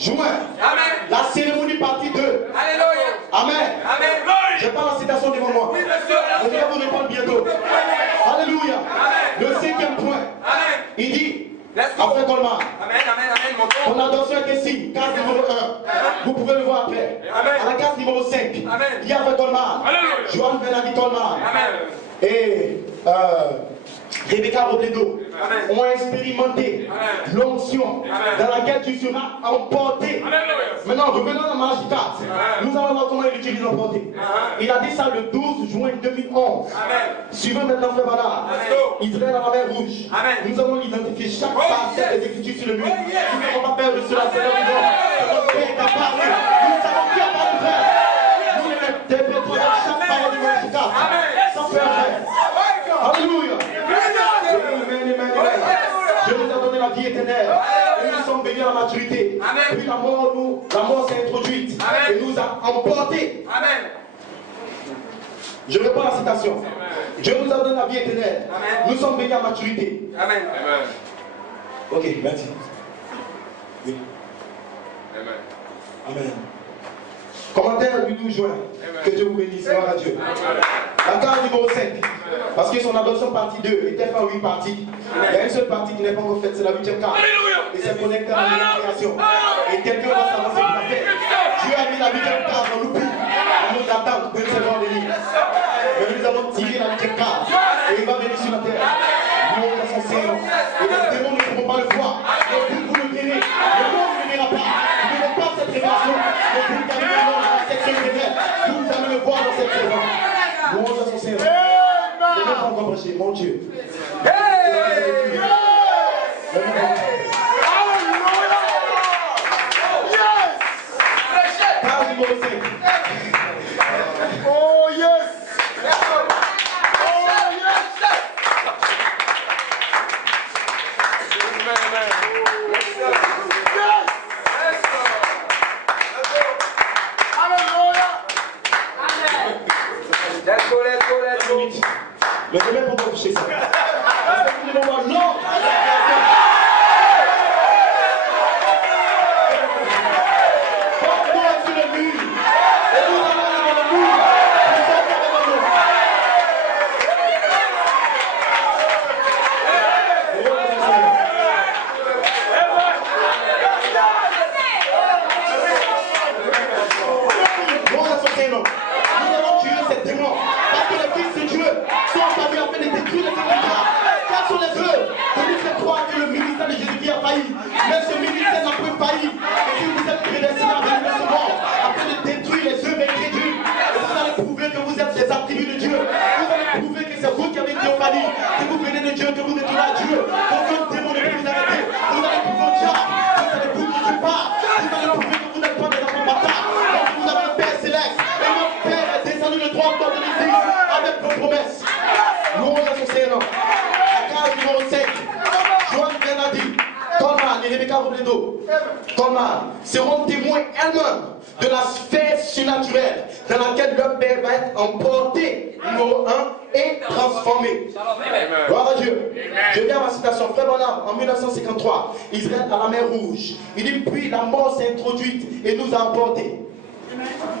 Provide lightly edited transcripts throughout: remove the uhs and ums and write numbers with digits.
juin. Amen. La cérémonie partie 2. Alléluia. Amen. Amen. Je parle la citation devant moi. Oui, monsieur. Je vais vous répondre bientôt. Alléluia. Amen. Le 5e point. Amen. Il dit, Let's go. après Colmar, Amen, amen, amen, mon ton Dieu. attention est ici, case numéro 1. Vous pouvez le voir après. Amen. À la case numéro 5, Amen. il y a après Colmar, Alléluia. Joan Benadi Colmar Amen. et Rebecca Robledo Amen. ont expérimenté Amen. l'onction Amen. dans laquelle tu seras emporté. Alléluia. Maintenant, revenons à Malachie 4. Amen. Nous allons voir comment il utilise l'emporté. Amen. Il a dit ça le 12 juin 2011. Amen. Suivez maintenant Frère Bernard. Let's go. Israël à la mer Rouge. Amen. Nous allons identifier chaque Oh, parcelle yes. des Écritures sur le mur. Oh, yes. Nous n'avons pas peur de cela, c'est notre nom. C'est notre Père qui a parlé. Nous savons qui a parlé, frère. Nous interprétons chaque parole du Malachie 4. Amen. Sans peur, frère. Alléluia. Amen, amen, amen. Dieu nous a donné la vie éternelle. Et nous sommes venus à la maturité. Amen. Puis la mort s'est introduite. Amen. Et nous a emportés. Amen. Je réponds à la citation. Dieu nous a donné la vie éternelle. Amen. Nous sommes venus à maturité. Amen. Amen. Ok, merci. Oui. Amen. Amen. Commentaire du 12 juin. Amen. Que Dieu vous bénisse. Gloire à Dieu. Amen. La carte numéro 5. Parce que son adoption partie 2 était fait en 8 parties. Il y a une seule partie qui n'est pas encore faite, c'est la 8e carte. Et c'est connecté à la nouvelle création. Et quelqu'un va savoir ce qu'il a fait. Dieu a mis la 8e carte dans l'oubli. En mode d'attente pour une seconde et demie. Mais nous avons tiré la 8e carte. Et il va venir sur la terre. Gloire à son Seigneur. Et les démons ne pourront pas le voir. Donc vous le verrez. Le monde ne verra pas. Vous n'avez pas cette révélation. Mais vous allez le voir dans la section révèle. Vous allez le voir dans cette saison. Gloire à son Seigneur. Je ne vais pas encore prêcher, mon Dieu. Page numéro 5. Oh yes! Let's go, let's go, let's go. Mais je vais pas toucher ça. Parce que nous devons voir l'ordre. Porte-toi sur le mur. Et nous allons aller dans le mur. Nous sommes devant nous. Gloire à son Seigneur. Nous allons tuer ces démons. Parce que les fils de Dieu sont entamés afin de détruire les Écritures. Quelles sont les œuvres de nous faire croire que le ministère de Jésus-Christ a failli? Mais ce ministère n'a pas failli. Et si vous êtes prédestinés à venir ce monde afin de détruire les œuvres incrédules, vous allez prouver que vous êtes des attributs de Dieu. Vous allez prouver que c'est vous qui avez théophanie, que vous venez de Dieu, que vous retournez à Dieu. Aucun démon ne peut vous arrêter. Vous allez prouver au diable. Vous allez prouver que Dieu part. Vous allez prouver que vous n'êtes pas des enfants bâtards. Donc vous avez un Père céleste. Et votre Père est descendu le droit de l'Église avec vos promesses. Louange à son Seigneur. La case numéro 5. Joan Benadi, Colmar et Rebecca Robledo, Colmar seront témoins elles-mêmes de la sphère surnaturelle dans laquelle leur Père va être emporté, numéro 1, et transformé. Gloire à Dieu. Je viens à ma citation. Frère Bonham, en 1953, Israël à la mer Rouge. Il dit, puis la mort s'est introduite et nous a emportés.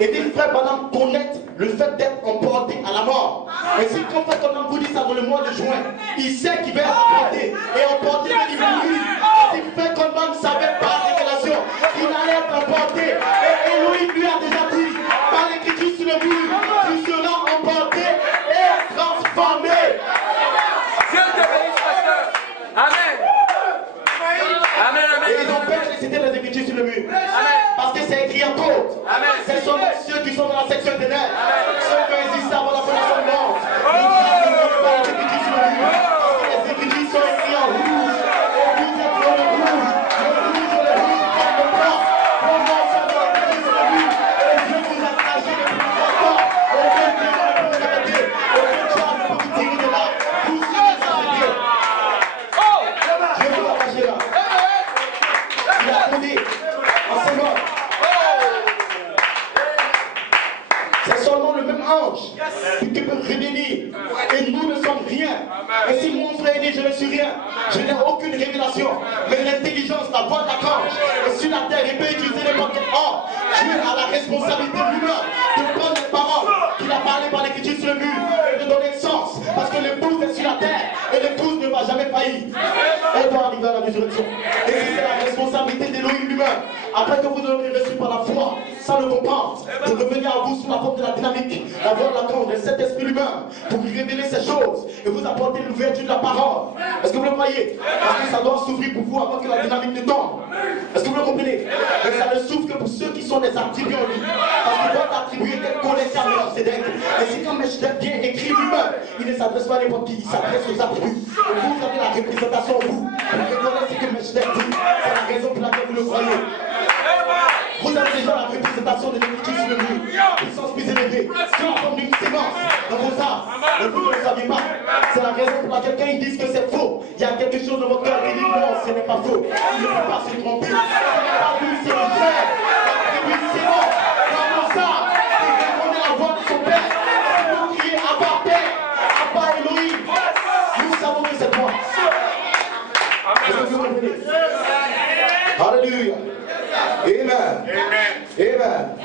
Et dit, frère Bonham connaît le fait d'être emporté à la mort. Et si quand frère Bonham vous dit ça dans le mois de juin, il sait qu'il va être emporté. Et emporté veut dire mourir. Si frère Bonham savait par révélation qu'il allait être emporté, et Elohim lui a déjà dit, par l'écriture sur le mur, tu seras emporté et transformé. Dieu te bénisse, pasteur. Amen. Amen, amen. Et ils ont peur de citer les écritures sur le mur. Amen. Parce que c'est écrit en côte. Amen. Ce sont ceux qui sont dans la section ténèbres. Ceux qui ont existé avant la fondation du monde. Nous avons pas les écritures sur le mur. Parce que les écritures sont écrites en rouge. Et vous êtes dans le rouge. Le rouge et le rouge comme le blanc. Pour moi, ça doit être écrit sur le mur. Et Dieu vous a caché depuis longtemps. Aucun démon ne peut vous arrêter. Aucun diable ne peut vous tirer de là. Vous serez arrêtés. Dieu vous a caché là. Il a fondé en ce moment. C'est seulement le même ange qui peut révéler. Et nous ne sommes rien. Et si mon frère dit je ne suis rien, je n'ai aucune révélation. Mais l'intelligence, la voix d'archange, et sur la terre, il peut utiliser Dieu a la responsabilité lui-même de prendre les paroles qu'il a parlé par l'écriture sur le mur et de donner sens. Parce que l'épouse est sur la terre et l'épouse ne va jamais faillir. Elle doit arriver à la résurrection. Et c'est la responsabilité d'Élohim lui-même. Après que vous aurez reçu par la foi, sans le comprendre, de revenir à vous sous la forme de la dynamique, la voix de la tombe, de cet esprit lui-même, pour lui révéler ces choses et vous apporter l'ouverture de la parole. Est-ce que vous le croyez? Parce que ça doit s'ouvrir pour vous avant que la dynamique ne tombe. Est-ce que vous le comprenez? Mais ça ne s'ouvre que pour ceux qui sont des attributs en lui. Parce qu'il doit attribuer des collègues à Melchizedek. Et si quand Melchizedek vient écrire lui-même, il ne s'adresse pas à n'importe qui, il s'adresse aux attributs. Et vous avez la représentation en vous. Vous reconnaissez ce que Melchizedek dit. C'est la raison pour laquelle vous le croyez. Vous avez déjà la représentation de l'écriture sur le mur. Puissance plus élevée. C'est en forme d'une sémence dans vos âmes. Mais vous ne le saviez pas. C'est la raison pour laquelle quand ils disent que c'est faux, il y a quelque chose dans votre cœur qui dit non, ce n'est pas faux. Il ne peut pas se tromper. Ce n'est pas lui, c'est le frère. Et puis c'est bon. Dans vos âmes, il reconnaît la voix de son père. Et vous criez Abba Père, Abba Elohim. Nous savons que c'est toi. Est-ce que vous comprenez? Alléluia. Amen. Amen. Amen.